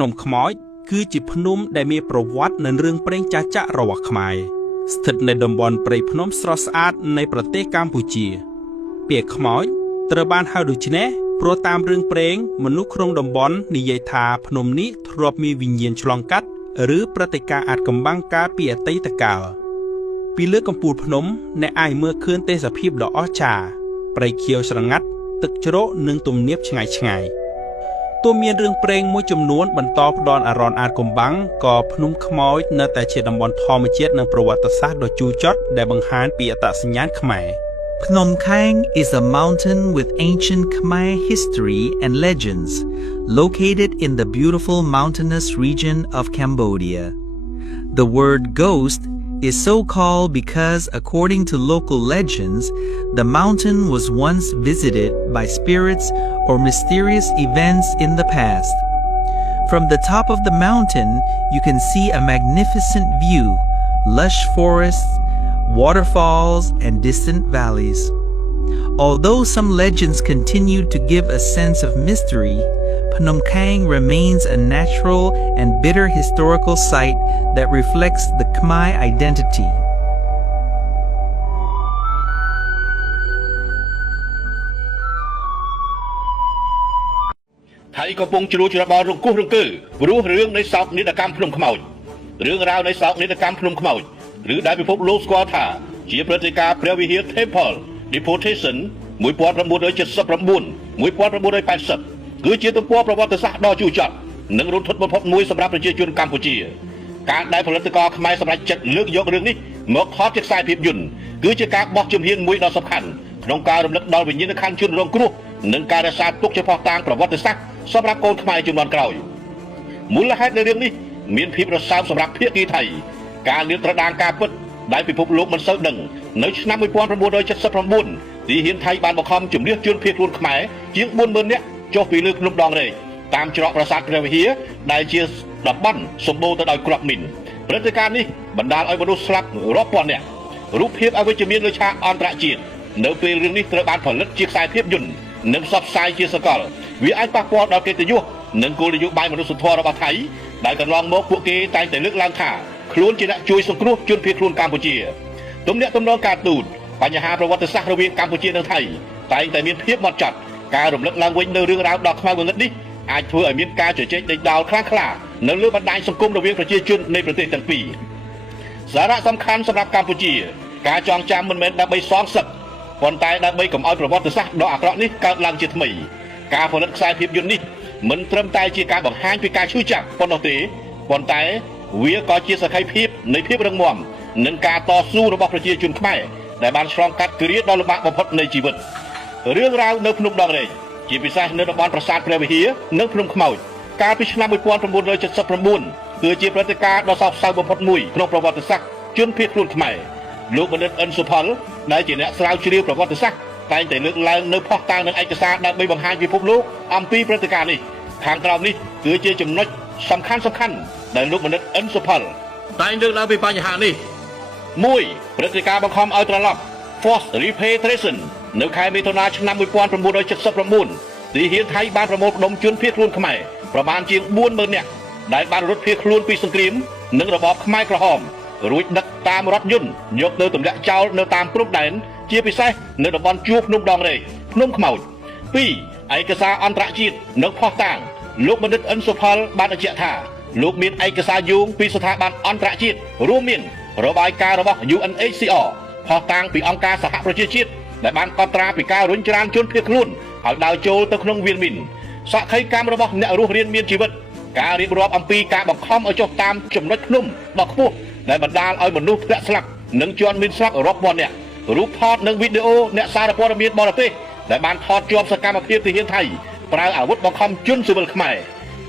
นมขมอยคือจีพนมได้มีประวัติในเรื่องเปร่งจ้าจ้าระหว่างขมายสถิตในดมบอลเปรย์พนมสระสะอาดในประเทศกัมพูชีเปียกขมอยตระบานฮาดูชเนะโปรตามเรื่องเปร่งมนุษย์โครงดมบอลนิยายทาพนมนี้ทรวบมีวิญญาณฉลองกัดหรือปฏิกาอาจกำบังกาเปียไตตะกาปีเลือกกำปูพนมในไอเมื่อคืนเตสพีบดอกอ้อชาไปเคียวสระงัดตึกจโรหนึ่งตุ่มเนียบชงายตัวเมียนเรื่องเปร่งมวยจำนวนบรรทอพดอนอารอนอาจกำบังก่อพนมขมอยในแต่เชดำบอลทอมเจ็ดในประวัติศาสตร์โดยจูจอดได้บังหารปีอัตสัญญาณขมาย Phnom Kang is a mountain with ancient Khmer history and legends, located in the beautiful mountainous region of Cambodia. The word ghost is so called because, according to local legends, the mountain was once visited by spirits or mysterious events in the past. From the top of the mountain, you can see a magnificent view, lush forests, waterfalls, and distant valleys. Although some legends continue to give a sense of mystery, Phnom Kang remains a natural and bitter historical site that reflects the Khmer identity. ไทยកំពុងជ្រួលច្របល់រង្គោះរង្គើព្រោះរឿងនៃសោកនាដកម្មភ្នំខ្មោចរឿងរ៉ាវនៃសោកនាដកម្មភ្នំខ្មោចឬដែលពិភពលោកស្គាល់ថាជាព្រឹត្តិការណ៍ព្រះវិហារ Temple Deportation 1979-1980 គឺជាទំព័រប្រវត្តិសាស្ត្រដ៏ជូរចត់និងរន្ធត់បំផុតមួយសម្រាប់ប្រជាជនកម្ពុជាការដែលផលិតករខ្មែរសម្រាប់ចិត្តលើកយករឿងនេះមកថតជាខ្សែភាពយន្តគឺជាការបោះជំហានមួយដ៏សំខាន់ក្នុងការរំលឹកដល់វិញ្ញាណក្ខន្ធជនរងគ្រោះនិងការរក្សាទុកជាភស្តុតាងប្រវត្តិសាស្ត្រសម្រាប់កូនខ្មែរជំនាន់ក្រោយមូលហេតុនៃរឿងនេះមានភាពរសើបសម្រាប់ភាគីថៃការលាតត្រដាងការពិតដែលពិភពលោកមិនសូវដឹងនៅឆ្នាំ1979ទីហ៊ានថៃបានបង្ខំជំនះជនភៀសខ្លួនខ្មែរជាង 40,000 នាក់ចុះពីលើភ្នំដងរែកតាមច្រកប្រាសាទព្រះវិហារដែលជាតំបន់សម្បូរទៅដោយគ្រាប់មីនព្រឹត្តិការណ៍នេះបណ្ដាលឲ្យមនុស្សស្លាប់រាប់ពាន់នាក់រូបភាពអវិជ្ជមានលើឆាកអន្តរជាតិនៅពេលរឿងនេះត្រូវបានផលិតជាខ្សែភាពយន្តនិងផ្សព្វផ្សាយជាសកលវាអាចប៉ះពាល់ដល់កិត្តិយសនិងគោលនយោបាយមនុស្សធម៌របស់ថៃដែលកន្លងមកពួកគេតែងតែលើកឡើងថាខ្លួនជាអ្នកជួយសង្គ្រោះជនភៀសខ្លួនកម្ពុជាទំនាក់ទំនងការទូតបញ្ហាប្រវត្តិសាស្ត្ររវាងកម្ពុជានិងថៃតែងតែមានភាពហ្មត់ចត់ការរំលឹកឡើងវិញនៅរឿងរ៉ាវដ៏ខ្មៅងងឹតនេះអាចធ្វើឲ្យមានការជជែកដេញដោលខ្លាំងក្លានៅលើបណ្ដាញសង្គមរវាងប្រជាជននៃប្រទេសទាំងពីរសារៈសំខាន់សម្រាប់កម្ពុជាការចងចាំមិនមែនដើម្បីសងសឹកប៉ុន្តែដើម្បីកុំឲ្យប្រវត្តិសាស្ត្រដ៏អាក្រក់នេះកើតឡើងជាថ្មីការផលិតខ្សែភាពយន្តនេះមិនត្រឹមតែជាការបង្ហាញពីការឈឺចាប់ប៉ុណ្ណោះទេប៉ុន្តែវាក៏ជាសក្ខីភាពនៃភាពរឹងមាំនិងការតស៊ូរបស់ប្រជាជនខ្មែរដែលបានឆ្លងកាត់គ្រាដ៏លំបាកបំផុតនៃជីវិតរឿងរ៉ាវនៅភ្នំដងរែកជាពិសេសនៅតំបន់ប្រាសាទព្រះវិហារនិងភ្នំខ្មោចកាលពីឆ្នាំ1979គឺជាព្រឹត្តិការណ៍ដ៏សោកសៅបំផុតមួយក្នុងប្រវត្តិសាស្ត្រជនភៀសខ្លួនខ្មែរលោកបណ្ឌិតអិនសុផលដែលជាអ្នកស្រាវជ្រាវប្រវត្តិសាស្ត្រតែងតែលើកឡើងនៅភស្តុតាងនិងឯកសារដើម្បីបង្ហាញពិភពលោកអំពីព្រឹត្តិការណ៍នេះខាងក្រោមនេះគឺជាចំណុចសំខាន់ដែលលោកបណ្ឌិតអិនសុផលតែងលើកឡើងពីបញ្ហានេះ1ព្រឹត្តិការណ៍បង្ខំឲ្យត្រឡប់ Forced Repatriation នៅខែមិថុនាឆ្នាំ1979ទីហ៊ានថៃបានប្រមូលផ្ដុំជនភៀសខ្លួនខ្មែរប្រមាណជាង 40,000 នាក់ដែលបានរត់ភៀសខ្លួនពីសង្គ្រាមនិងរបបខ្មែរក្រហមរួចដឹកតាមរថយន្តយកទៅទម្លាក់ចោលនៅតាមព្រំដែនជាពិសេសនៅតំបន់ជួរភ្នំដងរែកភ្នំខ្មោច2ឯកសារអន្តរជាតិនិងភស្តុតាងលោកបណ្ឌិតអិនសុផលបានបញ្ជាក់ថាលោកមានឯកសារយោងពីស្ថាប័នអន្តរជាតិរួមមានរបាយការណ៍របស់ UNHCR ភស្តុតាងពីអង្គការសហប្រជាជាតិដែលបានកត់ត្រាពីការរុញច្រានជនភៀសខ្លួនឲ្យដើរចូលទៅក្នុងវាលមីនសក្ខីកម្មរបស់អ្នករស់រានមានជីវិតការរៀបរាប់អំពីការបង្ខំឲ្យចុះតាមចំណុចភ្នំដ៏ខ្ពស់ដែលបណ្ដាលឲ្យមនុស្សធ្លាក់ស្លាប់និងជាន់មានស្លាប់រាប់ពាន់នាក់រូបថតនិងវីដេអូអ្នកសារព័ត៌មានបរទេសដែលបានថតជាប់សកម្មភាពទាហានថៃប្រើអាវុធបង្ខំជនស៊ីវិលខ្មែរ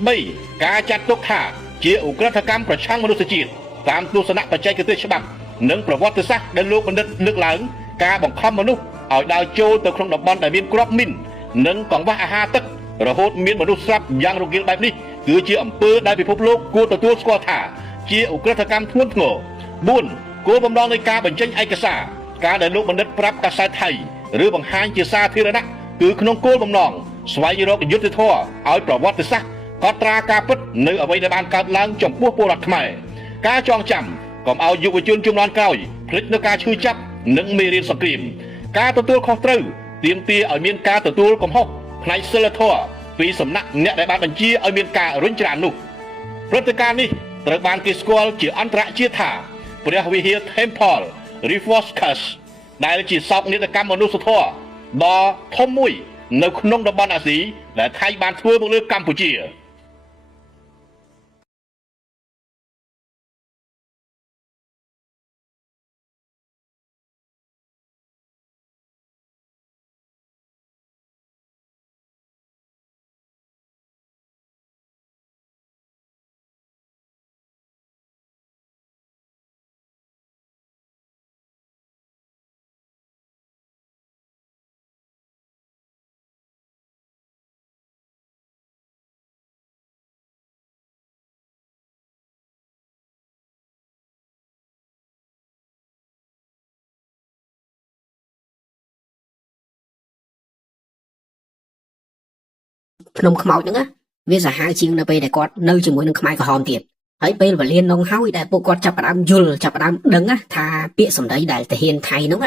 3ការចាត់ទុកថាជាឧក្រិដ្ឋកម្មប្រឆាំងមនុស្សជាតិតាមទស្សនៈបច្ចេកទេសច្បាប់និងប្រវត្តិសាស្ត្រដែលលោកបណ្ឌិតលើកឡើងការបង្ខំមនុស្សឲ្យដើរចូលទៅក្នុងតំបន់ដែលមានគ្រាប់មីននិងកង្វះអាហារទឹករហូតមានមនុស្សស្លាប់យ៉ាងរងាលបែបនេះគឺជាអំពើដែលពិភពលោកគួរទទួលស្គាល់ថាជាឧក្រិដ្ឋកម្មធ្ងន់ធ្ងរ4គោលបំណងនៃការបញ្ចេញឯកសារការដែលលោកបណ្ឌិតប្រាប់កាសែតថៃឬបង្ហាញជាសាធារណៈគឺក្នុងគោលបំណងស្វែងរកយុត្តិធម៌ឲ្យប្រវត្តិសាស្ត្រ គាត់ត្រាការពិតនៅអ្វីដែលបានកើតឡើងចំពោះពលរដ្ឋខ្មែរការចងចាំកុំឲ្យយុវជនជំនាន់ក្រោយភ្លេចនូវការឈឺចាប់និងមេរៀនសង្គ្រាមការទទួលខុសត្រូវទាមទារឲ្យមានការទទួលកំហុសផ្នែកសិលធម៌ពីសំណាក់អ្នកដែលបានបញ្ជាឲ្យមានការរុញច្រាននោះព្រឹត្តិការណ៍នេះត្រូវបានគេស្គាល់ជាអន្តរជាតិថាព្រះវិហារ Temple Reformers ដែលជាសោកនាដកម្មមនុស្សធម៌ដ៏ធំមួយនៅក្នុងតំបន់អាស៊ីដែលថៃបានធ្វើមកលើកម្ពុជាភ្នំខ្មោចហ្នឹងវាសាហាវជាងនៅពេលដែលគាត់នៅជាមួយនឹងខ្មែរក្រហមទៀតហើយពេលវេលានងហើយដែលពួកគាត់ចាប់ផ្ដើមយល់ចាប់ផ្ដើមដឹងថាពាក្យសម្ដីដែលទាហានថៃហ្នឹង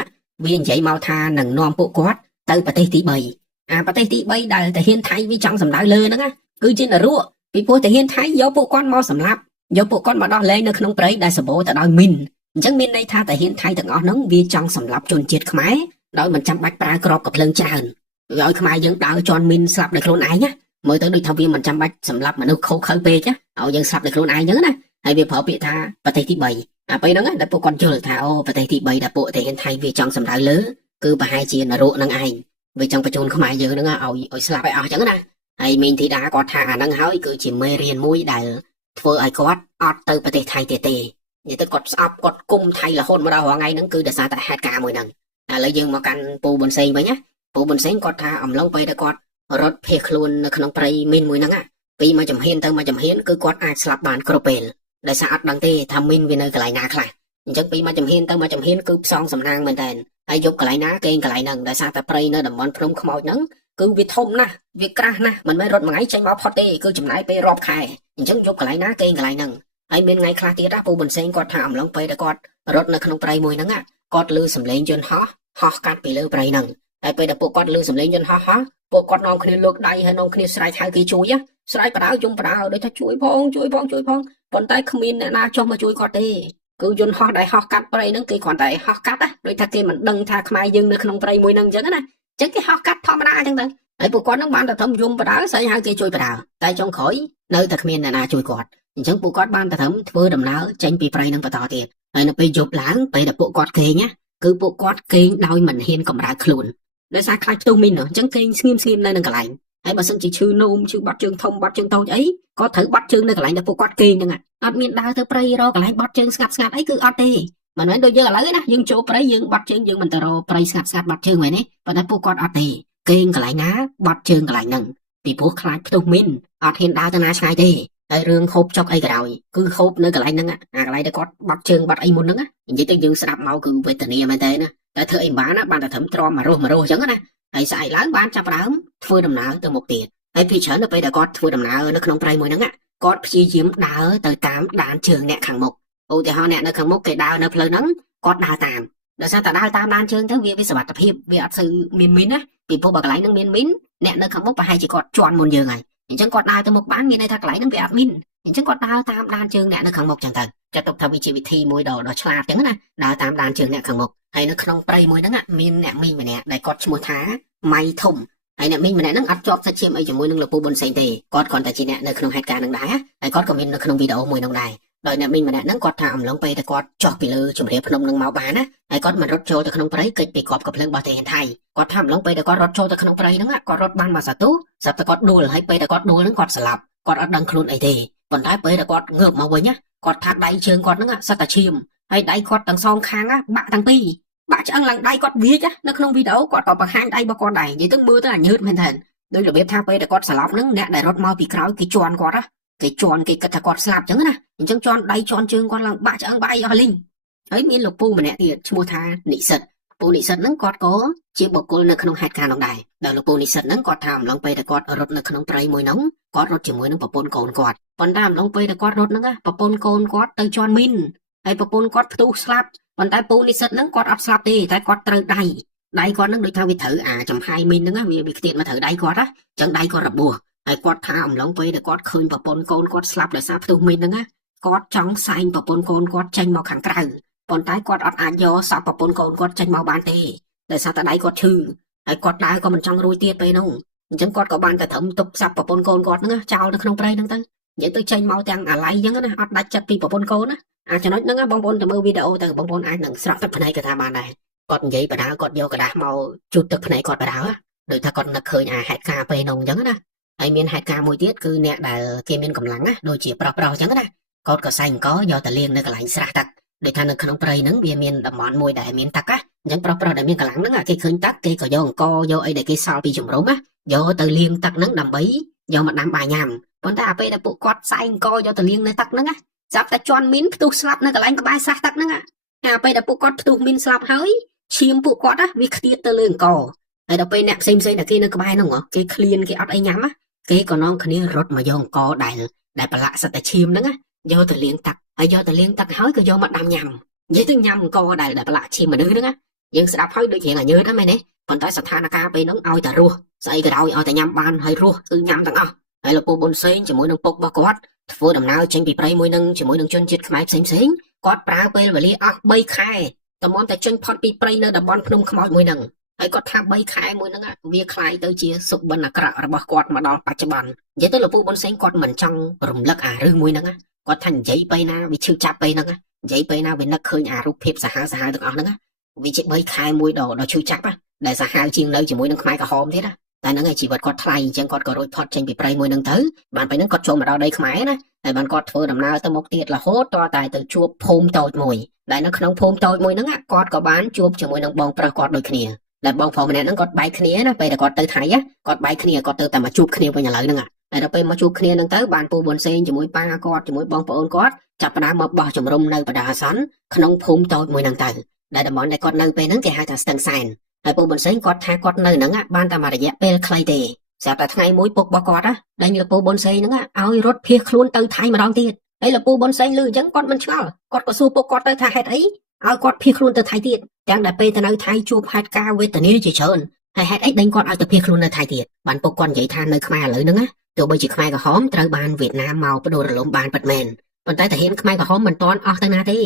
វានិយាយមកថានឹងនាំពួកគាត់ទៅប្រទេសទី3ប្រទេសទី3ដែលទាហានថៃវាចង់សម្ដៅលើហ្នឹងគឺជានរកពីព្រោះទាហានថៃយកពួកគាត់មកសម្លាប់យកពួកគាត់មកដោះលែងនៅក្នុងព្រៃដែលសម្បូរទៅដោយមីនអញ្ចឹងមានន័យថាទាហានថៃទាំងអស់ហ្នឹងវាចង់សម្លាប់ជនជាតិខ្មែរដោយមិនចាំបាច់ប្រើក្របកាភ្លើងច្រើនឲ្យខ្មែរយើងដើរជន់មីនស្លាប់ដោយខ្លួនឯងណាមើលទៅដូចថាវាមិនចាំបាច់សម្លាប់មនុស្សខុសខើពេកណាឲ្យយើងស្លាប់ដោយខ្លួនឯងអញ្ចឹងណាហើយវាប្រើពាក្យថាប្រទេសទី3ពេលហ្នឹងដែលពួកគាត់យល់ថាអូប្រទេសទី3ដែលពួកទាហានថៃវាចង់សម្ដៅលើគឺប្រហែលជានរកនឹងឯងវាចង់បញ្ជូនខ្មែរយើងហ្នឹងឲ្យស្លាប់ឲ្យអស់អញ្ចឹងណាហើយមីងធីតាគាត់ថាអាហ្នឹងហើយគឺជាមេរៀនមួយដែលធ្វើឲ្យគាត់អត់ទៅប្រទេសថៃទេនិយាយទៅគាត់ស្អប់គាត់គុំថៃរហូតមកដល់រាល់ថ្ងៃហ្នឹងគឺដោយសារតែហេតុការណ៍មួយហ្នឹងឥឡូវយើងមកកាន់ពូប៊ុនសេងវិញណាពូប៊ុនសេងគាត់ថាអំឡុងពេលដែលគាត់រត់ភៀសខ្លួននៅក្នុងព្រៃមីនមួយហ្នឹងពីមួយចំហៀនទៅមួយចំហៀនគឺគាត់អាចស្លាប់បានគ្រប់ពេលដោយសារអត់ដឹងទេថាមីនវានៅកន្លែងណាខ្លះអញ្ចឹងពីមួយចំហៀនទៅមួយចំហៀនគឺផ្សងសំណាងមែនតើហើយយកកន្លែងណាគេកន្លែងហ្នឹងដោយសារតែព្រៃនៅតំបន់ភ្នំខ្មោចហ្នឹងគឺវាធំណាស់វាក្រាស់ណាស់មិនមែនរត់មួយថ្ងៃចេញមកផុតទេគឺចំណាយពេលរាប់ខែអញ្ចឹងយកកន្លែងណាគេកន្លែងហ្នឹងហើយមានថ្ងៃខ្លះទៀតពូប៊ុនសេងគាត់ថាអំឡុងពេលដែលគាត់រត់នៅក្នុងព្រៃមួយហ្នឹងគាត់ឮសំឡេងយន្តហោះកាត់ពីលើព្រៃហ្នឹងហើយពេលដែលពួកគាត់ឮសំឡេងយន្តហោះពួកគាត់នាំគ្នាលើកដៃហើយនាំគ្នាស្រែកហៅគេជួយស្រែកបដៅជុំបដៅដូចថាជួយផងប៉ុន្តែគ្មានអ្នកណាចុះមកជួយគាត់ទេគឺយន្តហោះដែលហោះកាត់ព្រៃហ្នឹងគេគ្រាន់តែហោះកាត់ដូចថាគេមិនដឹងថាខ្មែរយើងនៅក្នុងព្រៃមួយហ្នឹងអញ្ចឹងណាអញ្ចឹងគេហោះកាត់ធម្មតាអញ្ចឹងទៅហើយពួកគាត់ហ្នឹងបានតែធំយំបដៅស្អីហៅគេជួយបដៅតែចុងក្រោយនៅតែគ្មានអ្នកណាជួយគាត់អញ្ចឹងពួកគាត់បានតែធ្វើដំណើរចេញពីព្រៃហ្នឹងបន្តទៀតហើយនៅពេលយប់ឡើងពេលដែលពួកគាត់គេងគឺពួកគាត់គេងដោយមិនហ៊ានកម្រើកខ្លួនដោយសារខ្លាចផ្ទុះមីនអញ្ចឹងគេងស្ងៀមនៅនឹងកន្លែងហើយបើសិនជាឈឺនោមឈឺបាត់ជើងធំបាត់ជើងតូចអីក៏ត្រូវបាត់ជើងនៅកន្លែងដែលពួកគាត់គេងហ្នឹងអត់មានដើរទៅព្រៃរកកន្លែងបាត់ជើងស្ងាត់អីគឺអត់ទេមិនមែនដូចយើងឥឡូវណាយើងចូលព្រៃយើងបាត់ជើងយើងមិនទៅរកព្រៃស្ងាត់បាត់ជើងមែនទេប៉ុន្តែពួកគាត់អត់ទេគេងកន្លែងណាបាត់ជើងកន្លែងហ្នឹងពីព្រោះខ្លាចផ្ទុះមីនអត់ហ៊ានដើរទៅណាឆ្ងាយទេហើយរឿងហូបចុកអីក៏ដោយគឺហូបនៅកន្លែងហ្នឹងអាកន្លែងដែលគាត់បាត់ជើងបាត់អីមុនហ្នឹងនិយាយទៅយើងស្ដាប់មកគឺវេទនាមែនទេណាតែធ្វើអីបានបានតែត្រឹមទ្រាំមករស់អញ្ចឹងណាហើយស្អែកឡើងបានចាប់ផ្ដើមធ្វើដំណើរទៅមុខទៀតហើយពីច្រើននៅពេលដែលគាត់ធ្វើដំណើរនៅក្នុងព្រៃមួយហ្នឹងគាត់ព្យាយាមដើរទៅតាមដានជើងអ្នកខាងមុខឧទាហរណ៍អ្នកនៅខាងមុខគេដើរនៅផ្លូវហ្នឹងគាត់ដើរតាមដោយសារតែដើរតាមដានជើងទៅវាសុវត្ថិភាពវាអត់សូវមានមីនណាពីព្រោះបើកន្លែងហ្នឹងមានមីនអ្នកនៅខាងមុខប្រហែលជាគាត់ជន់មុនយើងហើយអញ្ចឹងគាត់ដើរទៅមុខបានមានន័យថាកន្លែងហ្នឹងវាអត់មីនអញ្ចឹងគាត់ដើរតាមដានជើងអ្នកនៅខាងមុខចឹងទៅចាត់ទុកថាវាជាវិធីមួយដ៏ឆ្លាតចឹងណាដើរតាមដានជើងអ្នកខាងមុខហើយនៅក្នុងព្រៃមួយហ្នឹងមានអ្នកមីងម្នាក់ដែលគាត់ឈ្មោះថាម៉ៃធំហើយអ្នកមីងម្នាក់ហ្នឹងអត់ជាប់សាច់ឈាមអីជាមួយនឹងលោកពូប៊ុនសេងទេគាត់គ្រាន់តែជាអ្នកនៅក្នុងហេតុការណ៍ហ្នឹងដែរហើយគាត់ក៏មាននៅក្នុងវីដេអូមួយហ្នឹងដែរដោយអ្នកមីងម្នាក់ហ្នឹងគាត់ថាអំឡុងពេលដែលគាត់ចុះពីលើជំរាបភ្នំហ្នឹងមកបានណាហើយគាត់មិនរត់ចូលទៅក្នុងព្រៃកិច្ចពីគ្រាប់កាភ្លើងរបស់ទាហានថៃគាត់ថាអំឡុងពេលដែលគាត់រត់ចូលទៅក្នុងព្រៃហ្នឹងគាត់រត់បានមកសាទូស្រាប់តែគាត់ដួលហើយពេលដែលគាត់ដួលហ្នឹងគាត់ស្លាប់គាត់អត់ដឹងខ្លួនអីទេប៉ុន្តែពេលដែលគាត់ងើបមកវិញគាត់ថាដៃជើងគាត់ហ្នឹងសឹកតែឈាមហើយដៃគាត់ទាំងសងខាងបាក់ទាំងពីរបាក់ឆ្អឹងឡើងដៃគាត់វាចនៅក្នុងវីដេអូគាត់ក៏បង្ហាញដៃរបស់គាត់ដែរនិយាយទៅមើលទៅអាញើតមែនតើដោយរបៀបថាពេលដែលគាត់ស្លាប់ហ្នឹងអ្នកដែលរត់មកពីក្រោយគេជន់គាត់គេជន់គេគិតថាគាត់ស្លាប់ចឹងណាអញ្ចឹងជន់ដៃជន់ជើងគាត់ឡើងបាក់ឆ្អឹងបាក់អីអស់លីងហើយមានលោកពូម្នាក់ទៀតឈ្មោះថានិសិតពូនិសិតហ្នឹងគាត់ក៏ជាបុគ្គលនៅក្នុងហេតុការណ៍នោះដែរដោយលោកពូនិសិតហ្នឹងគាត់ថាអំឡុងពេលដែលគាត់រត់នៅក្នុងព្រៃមួយហ្នឹង គាត់រត់ជាមួយនឹងប្រពន្ធកូនគាត់ប៉ុន្តែអំឡុងពេលដែលគាត់រត់ហ្នឹងប្រពន្ធកូនគាត់ទៅជន់មីនហើយប្រពន្ធគាត់ផ្ទុះស្លាប់ប៉ុន្តែពូនិស្សិតហ្នឹងគាត់អត់ស្លាប់ទេតែគាត់ត្រូវដៃគាត់ហ្នឹងដូចថាវាត្រូវចំហាយមីនហ្នឹងវាខ្ទាតមកត្រូវដៃគាត់អញ្ចឹងដៃគាត់របួសហើយគាត់ថាអំឡុងពេលដែលគាត់ឃើញប្រពន្ធកូនគាត់ស្លាប់ដោយសារផ្ទុះមីនហ្នឹងគាត់ចង់សែងប្រពន្ធកូនគាត់ចេញមកខាងក្រៅប៉ុន្តែគាត់អត់អាចយកសពប្រពន្ធកូនគាត់ចេញមកបានទេដោយសារតែដៃគាត់ឈឺហើយគាត់ដើរក៏មិនចង់រួចទៀតពេលហ្នឹងអញ្ចឹងគាត់ក៏បានតែត្រឹមទប់សពប្រពន្ធកូនគាត់ហ្នឹងចោលនៅក្នុងព្រៃហ្នឹងទៅនិយាយទៅចេញមកទាំងអាឡ័យអញ្ចឹងណាអត់ដាច់ចិត្តពីប្រពន្ធកូនណាចំណុចហ្នឹងបងប្អូនទៅមើលវីដេអូទៅបងប្អូនអាចនឹងស្រក់ទឹកភ្នែកក៏ថាបានដែរគាត់និយាយបដាគាត់យកกระดาษមកជូតទឹកភ្នែកគាត់បដាដូចថាគាត់នឹកឃើញហេតុការណ៍ពេលនោះអញ្ចឹងណាហើយមានហេតុការណ៍មួយទៀតគឺអ្នកដែលគេមានកម្លាំងណាដូចជាប្រុសអញ្ចឹងណាគាត់ក៏សែងអង្គយកទៅលាងនៅកន្លែងស្រះទឹកដូចថានៅក្នុងព្រៃហ្នឹងវាមានតំបន់មួយដែលមានទឹកអញ្ចឹងប្រុសដែលមានកម្លាំងហ្នឹងគេឃើញទឹកគេក៏យកអង្គយកអីដែលគេសល់ពីជំរំយកទៅលាងទឹកហ្នឹងដើម្បីយកមកដាំបាយញ៉ាំប៉ុន្តែពេលដែលពួកគាត់សែងអង្គយកទៅលាងនៅទឹកហ្នឹងចាប់តែជន់មីនផ្ទុះស្លាប់នៅកន្លែងក្បែរស្រះទឹកហ្នឹងពេលដែលពួកគាត់ផ្ទុះមីនស្លាប់ហើយឈាមពួកគាត់វាខ្ទាតទៅលើអង្គហើយដល់ពេលអ្នកផ្សេងតែគេនៅក្បែរហ្នឹងគេឃ្លានគេអត់អីញ៉ាំគេក៏នាំគ្នារត់មកយកអង្គដែលប្រឡាក់សិតតែឈាមហ្នឹងយកទៅលាងទឹកហើយយកទៅលាងទឹកហើយក៏យកមកដាំញ៉ាំនិយាយទៅញ៉ាំអង្គដែលប្រឡាក់ឈាមមនុស្សហ្នឹងយើងស្ដាប់ហើយដូចរៀងញើតហ្នឹងមែនទេប៉ុន្តែស្ថានភាពពេលហ្នឹងឲ្យតែរស់ស្អីក៏ដោយឲ្យតែញ៉ាំបានហើយរស់គឺញ៉ាំទាំងអស់ហើយលោកពូប៊ុនសេងជាមួយនឹងពុករបស់គាត់ធ្វើដំណើរចេញពីព្រៃមួយនឹងជាមួយនឹងជនជាតិខ្មែរផ្សេងគាត់ប្រើពេលវេលាអស់3ខែតែតែចេញផុតពីព្រៃនៅតំបន់ភ្នំខ្មោចមួយហ្នឹងហើយគាត់ថា3ខែមួយហ្នឹងវាคล้ายទៅជាសុបិនអាក្រក់របស់គាត់មកដល់បច្ចុប្បន្ននិយាយទៅលោកពូប៊ុនសេងគាត់មិនចង់រំលឹករឿងមួយហ្នឹងគាត់ថានិយាយពេលណាវាឈឺចាប់ពេលហ្នឹងនិយាយពេលណាវានឹកឃើញរូបភាពសាហាវទាំងអស់ហ្នឹងវាជា3ខែមួយដល់ឈឺចាប់ដែលសាហាវជាងនៅជាមួយនឹងខ្មែរក្រហមទៀតតែហ្នឹងឯងជីវិតគាត់ថ្លៃអញ្ចឹងគាត់ក៏រួចផុតចេញពីព្រៃមួយហ្នឹងទៅបានពេលហ្នឹងគាត់ចូលមកដល់ដីខ្មែរណាហើយបានគាត់ធ្វើដំណើរទៅមុខទៀតរហូតតតែទៅជួបភូមិតូចមួយដែលនៅក្នុងភូមិតូចមួយហ្នឹងគាត់ក៏បានជួបជាមួយនឹងបងប្រុសគាត់ដូចគ្នាដែលបងប្រុសម្នាក់ហ្នឹងគាត់បែកគ្នាណាពេលដែលគាត់ទៅថៃគាត់បែកគ្នាគាត់ទៅតែមកជួបគ្នាវិញឥឡូវហ្នឹងហើយដល់ពេលមកជួបគ្នាហ្នឹងទៅបានពូប៊ុនសេងជាមួយប៉ាគាត់ជាមួយបងប្អូនគាត់ចាប់ផ្ដើមមកបោះជំរំនៅបណ្ដោះអាសន្នក្នុងភូមិតូចមួយហ្នឹងទៅដែលតំបន់ដែលគាត់នៅពេលហ្នឹងគេហៅថាស្ទឹងសែនហើយពូប៊ុនសេងគាត់ថាគាត់នៅហ្នឹងបានតែមួយរយៈពេលខ្លីទេស្រាប់តែថ្ងៃមួយពុករបស់គាត់ដេញលោកពូប៊ុនសេងហ្នឹងឲ្យរត់ភៀសខ្លួនទៅថៃម្ដងទៀតហើយលោកពូប៊ុនសេងឮអញ្ចឹងគាត់មិនឆ្ងល់គាត់ក៏សួរពុកគាត់ទៅថាហេតុអីឲ្យគាត់ភៀសខ្លួនទៅថៃទៀតទាំងដែលពេលទៅនៅថៃជួបហេតុការណ៍វេទនាជាច្រើនហើយហេតុអីដេញគាត់ឲ្យទៅភៀសខ្លួននៅថៃទៀតបានពុកគាត់និយាយថានៅខ្មែរឥឡូវហ្នឹងទោះបីជាខ្មែរក្រហមត្រូវបានវៀតណាមមកបដូររលំបានពិតមែនប៉ុន្តែតាហ៊ានខ្មែរក្រហមមិនទាន់អស់ទៅណាទេ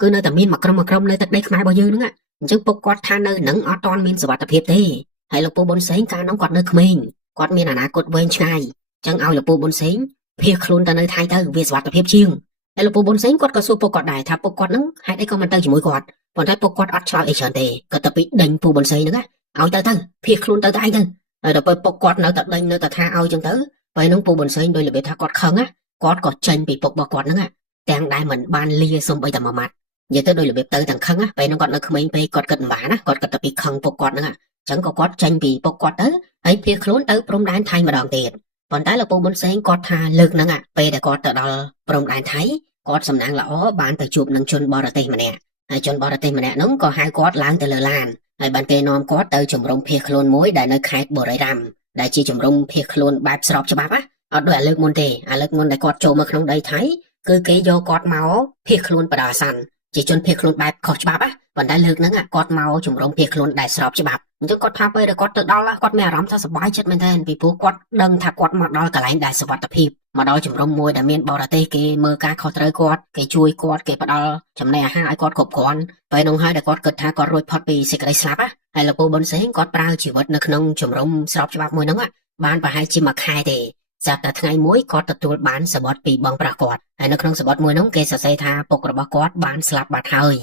គឺនៅតែមានមួយក្រុមនៅទឹកដីខ្មែររបស់យើងហ្នឹងអញ្ចឹងពុកគាត់ថានៅនឹងអត់ទាន់មានសុវត្ថិភាពទេហើយលោកពូប៊ុនសេងកាលនោះគាត់នៅក្មេងគាត់មានអនាគតវែងឆ្ងាយអញ្ចឹងឲ្យលោកពូប៊ុនសេងភៀសខ្លួនទៅនៅថៃទៅវាសុវត្ថិភាពជាងហើយលោកពូប៊ុនសេងគាត់ក៏សួរពុកគាត់ដែរថាពុកគាត់ហ្នឹងហេតុអីក៏មិនទៅជាមួយគាត់ប៉ុន្តែពុកគាត់អត់ឆ្លើយអីច្រើនទេគាត់ទៅពីដេញពូប៊ុនសេងហ្នឹងឲ្យទៅភៀសខ្លួនទៅឯងទៅហើយដល់ពេលពុកគាត់នៅតែដេញនៅតែថាឲ្យអញ្ចឹងទៅពេលហ្នឹងពូប៊ុនសេងដោយរបៀបថាគាត់ខឹងគាត់ក៏ចេញពីពុករបស់គាត់ហ្នឹងទាំងដែលមិនបានលាសំបីតែមួយម៉ាត់និយាយទៅដោយរបៀបទៅទាំងខឹងពេលហ្នឹងគាត់នៅក្មេងពេកគាត់គិតមិនបានណាគាត់គិតតែពីខឹងពុកគាត់ហ្នឹងអញ្ចឹងក៏គាត់ចេញពីពុកគាត់ទៅហើយភៀសខ្លួនទៅព្រំដែនថៃម្ដងទៀតប៉ុន្តែលោកពូប៊ុនសេងគាត់ថាលើកហ្នឹងពេលដែលគាត់ទៅដល់ព្រំដែនថៃគាត់សំណាងល្អបានទៅជួបនឹងជនបរទេសម្នាក់ហើយជនបរទេសម្នាក់ហ្នឹងក៏ហៅគាត់ឡើងទៅលើឡានហើយបានគេនាំគាត់ទៅជំរំភៀសខ្លួនមួយដែលនៅខេត្តបុរីរាមដែលជាជំរំភៀសខ្លួនបែបស្របច្បាប់អត់ដូចអាលើកមុនទេអាលើកមុនដែលគាត់ចូលមកក្នុងដីថៃគឺគេយកគាត់មកភៀសខ្លួនបដាអាសន្នជាជនភៀសខ្លួនបែបខុសច្បាប់ប៉ុន្តែលើកហ្នឹងគាត់មកជំរំភៀសខ្លួនដែលស្របច្បាប់អញ្ចឹងគាត់ថាពេលដែលគាត់ទៅដល់គាត់មានអារម្មណ៍ថាសប្បាយចិត្តមែនទែនពីព្រោះគាត់ដឹងថាគាត់មកដល់កន្លែងដែលសុវត្ថិភាពមកដល់ជំរំមួយដែលមានបរទេសគេមើលការខុសត្រូវគាត់គេជួយគាត់គេផ្ដល់ចំណីអាហារឲ្យគាត់គ្រប់គ្រាន់ពេលនោះហើយដែលគាត់គិតថាគាត់រួចផុតពីសេចក្តីស្លាប់ហើយលោកពូប៊ុនសេងគាត់ប្រើជីវិតនៅក្នុងជំរំស្របច្បាប់មួយហ្នឹងបានប្រហែលជាមួយខែទេស្រាប់តែថ្ងៃមួយគាត់ទទួលបានសបុតពីបងប្រុសគាត់ហើយនៅក្នុងសបុតមួយនោះគេសរសេរថាពុករបស់គាត់បានស្លាប់បាត់ហើយ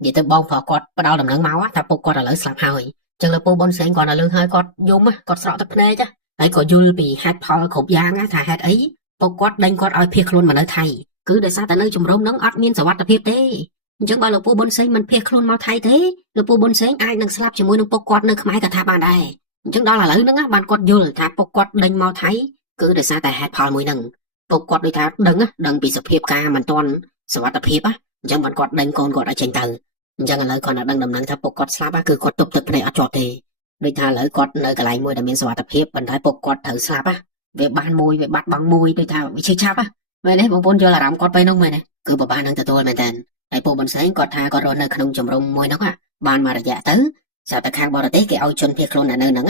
និយាយទៅបងប្រុសគាត់ផ្ដល់ដំណឹងមកថាពុកគាត់ឥឡូវស្លាប់ហើយអញ្ចឹងលោកពូប៊ុនសេងគាត់នៅលើហើយគាត់យំគាត់ស្រក់ទឹកភ្នែកហើយក៏យល់ពីហេតុផលគ្រប់យ៉ាងថាហេតុអីពុកគាត់ដេញគាត់ឲ្យភៀសខ្លួនមកនៅថៃគឺដោយសារតែនៅជំរំហ្នឹងអត់មានសុវត្ថិភាពទេអញ្ចឹងបើលោកពូប៊ុនសេងមិនភៀសខ្លួនមកថៃទេលោកពូប៊ុនសេងអាចនឹងស្លាប់ជាមួយនឹងពុកគាត់នៅខ្មែរក៏ថាបានដែរអញ្ចឹងដល់ឥឡូវហ្នឹងបានគាត់យល់ថាពុកគាត់ដេញមកថៃគឺដោយសារតែហេតុផលមួយហ្នឹងពុកគាត់ដូចថាដឹងពីសភាពការមិនទាន់សុវត្ថិភាពអញ្ចឹងបានគាត់ដេញកូនគាត់ឲ្យចេញទៅអញ្ចឹងឥឡូវគាត់នឹងដឹងដំណឹងថាពុកគាត់ស្លាប់គឺគាត់ទប់ទឹកភ្នែកអត់ជាប់ទេដូចថាឥឡូវគាត់នៅកន្លែងមួយដែលមានសុវត្ថិភាពប៉ុន្តែពុកគាត់ត្រូវស្លាប់ វាបានមួយវាបាត់បង់មួយដូចថាវាឈឺឆាប់មែនទេបងប្អូនយល់អារម្មណ៍គាត់ពេលនោះមែនទេគឺបបានឹងទទួលមែនតើហើយពូបន្សែងគាត់ថាគាត់រស់នៅក្នុងជំរំមួយនោះបានមករយៈទៅស្រាប់តែខាងបរទេសគេឲ្យជនភៀសខ្លួននៅហ្នឹង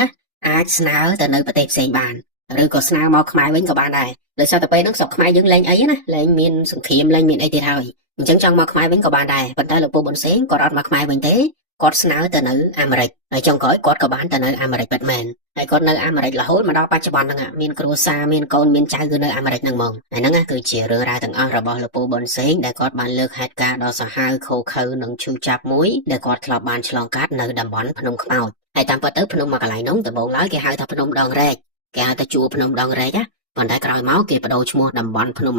អាចស្នើទៅនៅប្រទេសផ្សេងបានឬក៏ស្នើមកខ្មែរវិញក៏បានដែរដោយសារតែពេលហ្នឹងស្រុកខ្មែរយើងលែងអីណាលែងមានសង្គ្រាមលែងមានអីទៀតហើយអញ្ចឹងចង់មកខ្មែរវិញក៏បានដែរប៉ុន្តែលោកពូបន្សែងគាត់អត់មកខ្មែរវិញទេគាត់ស្នើទៅនៅអាមេរិកហើយចុងក្រោយគាត់ក៏បានទៅនៅអាមេរិកពិតមែនហើយគាត់នៅអាមេរិករហូតមកដល់បច្ចុប្បន្នហ្នឹងមានគ្រួសារមានកូនមានចៅគឺនៅអាមេរិកហ្នឹងហ្មងហើយហ្នឹងគឺជារឿងរ៉ាវទាំងអស់របស់លោកពូបន្សែងដែលគាត់បានលើកហេតុការណ៍ដ៏សាហាវខូខើនិងឈឺចាប់មួយដែលគាត់ធ្លាប់បានឆ្លងកាត់នៅតំបន់ភ្នំខ្មោចហើយតាមពិតទៅភ្នំមកកន្លែងនោះដំបូងឡើយគេហៅថាភ្នំដងរែកគេហៅថាជួរភ្នំដងរែកប៉ុន្តែក្រោយមកគេបដូរឈ្មោះតំបន់ភ្នំ